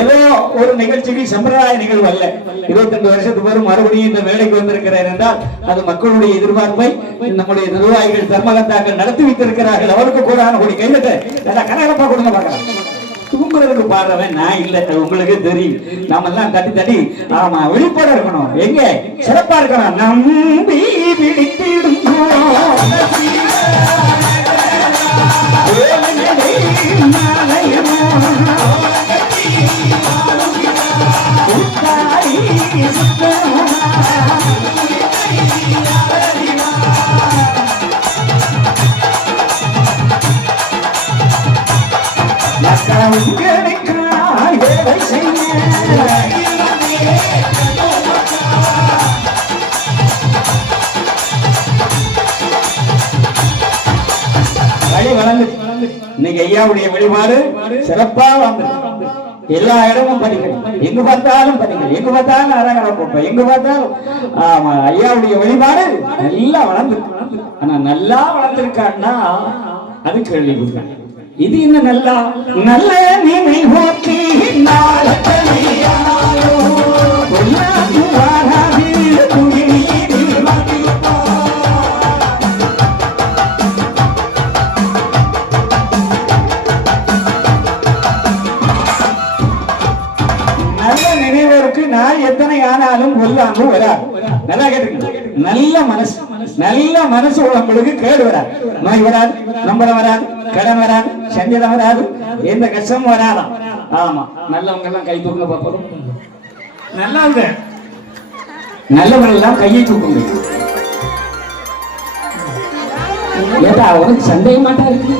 ஏதோ ஒரு நிகழ்ச்சிக்கு சம்பிரதாய நிகழ்வு அல்ல. 22 வருஷத்துக்கு வரும் மறுபடியும் இந்த வேலைக்கு வந்திருக்கிறார் என்றால் அது மக்களுடைய எதிர்பார்ப்பை நம்முடைய நிர்வாகிகள் தர்மகர்த்தாக்கள் நடத்தி வைத்திருக்கிறார்கள். அவருக்கு கூட கூடி கையில கனகப்பா கொடுங்க பார்க்கலாம். தூங்குறதுக்கு பாடுறவன் நான் இல்ல, உங்களுக்கு தெரியும். நாம எல்லாம் தட்டி தட்டி ஆமா வெளிப்பாடு இருக்கணும், எங்க சிறப்பா இருக்கணும். நம்பி பிடித்திடும் இன்னைக்கு ஐயாவுடைய வழிபாடு சிறப்பா வந்து எல்லா இடமும் படிக்கணும், எங்க பார்த்தாலும் படிக்கணும், எங்க பார்த்தாலும் அரங்கர போட்டோம், எங்க பார்த்தாலும் ஆமா ஐயாவுடைய வழிபாடு நல்லா வளர்ந்துருக்கு. ஆனா நல்லா வளர்ந்திருக்கான்னா அது கேள்வி கொடுத்தாங்க. இது என்ன நல்லா நல்ல நீமை போக்கி எத்தனை ஆனாலும் கொல்லாம வராது. நல்லா கேட்டுங்க, நல்ல மனசு, நல்ல மனசு உங்களுக்கு கேடு வராது, நோய் வராது, நம்பரம் வராது, கடன் வராது, சஞ்சலம் வராது, எந்த கஷ்டமும் வராதான். ஆமா நல்லவங்க எல்லாம் கை தூக்குங்க பார்ப்போம். நல்லா இருக்கு, நல்லவங்க எல்லாம் கையை தூக்குங்க. ஏதா அவருக்கு சந்தேகமாட்டா இருக்கு,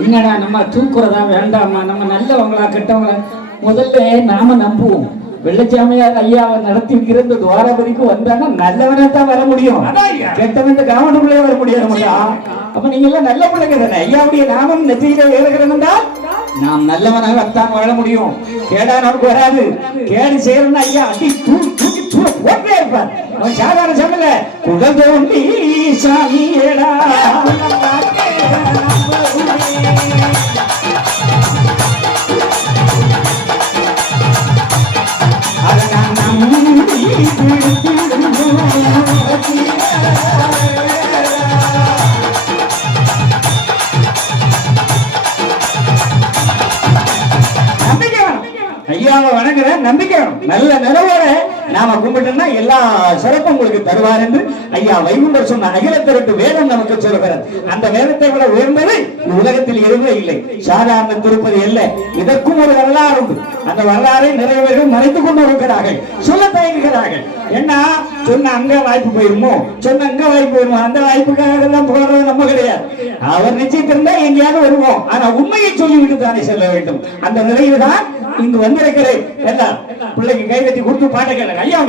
என்னடா நம்ம தூக்குறதா வேண்டாமா, நம்ம நல்லவங்களா கெட்டவங்களா முதல்ல நாம நம்புவோம். வெள்ளச்சாமியார் ஐயாவை நடத்தி வைக்கிற இந்த துவாரபதிக்கு வந்தாங்க நல்லவனா தான் வர முடியும், கெட்டவன் கவனக்குள்ளே வர முடியாது. அப்ப நீங்க எல்லாம் நல்ல பிள்ளைங்க தானே, ஐயாவுடைய நாமம் நெற்றியில ஏறுகிறதா நாம் நல்லவனாகத்தான் வாழ முடியும். கேடானவனுக்கு வராது, கேடு செய்யறா ஐயா அடி தூக்கி போட்டே இருப்பார். அவன் சாதாரண சமையல குடல் தோண்டி சாமி ஏடா ஐயாவை வணங்குற நம்பிக்கை நல்ல நிலவோட நாம கும்பிட்டோம்னா எல்லா சிறப்பும் உங்களுக்கு தருவார் என்று ஐயா வைகுண்டர் சொன்ன அகிலத்திரட்டு வேதம் நமக்கு சொல்லுகிறது. அந்த வேதத்தை விட உயர்ந்தது உலகத்தில் எதுவுமே இல்லை. சாதாரண திருப்பதி அல்ல, இதற்கும் ஒரு வரலாறு உண்டு. அந்த வரலாறை நிறைவேறும் மறைத்துக் கொண்டு இருக்கிறார்கள், சொல்ல தயங்குகிறார்கள். என்ன சொன்ன அங்க வாய்ப்பு போயிருமோ, சொன்ன அங்க வாய்ப்பு போயிருமோ, அந்த வாய்ப்புக்காக எல்லாம் போறது நம்ம கிடையாது. அவர் நிச்சயத்திருந்தா எங்கேயாவது வருவோம், ஆனா உண்மையை சொல்லிவிட்டு தானே செல்ல வேண்டும். அந்த நிலையில் தான் இங்கு வந்திருக்கிறேன். எல்லாம் பிள்ளைக்கு கைதட்டி கொடுத்து பாட்டை கேளுங்க ஐயா.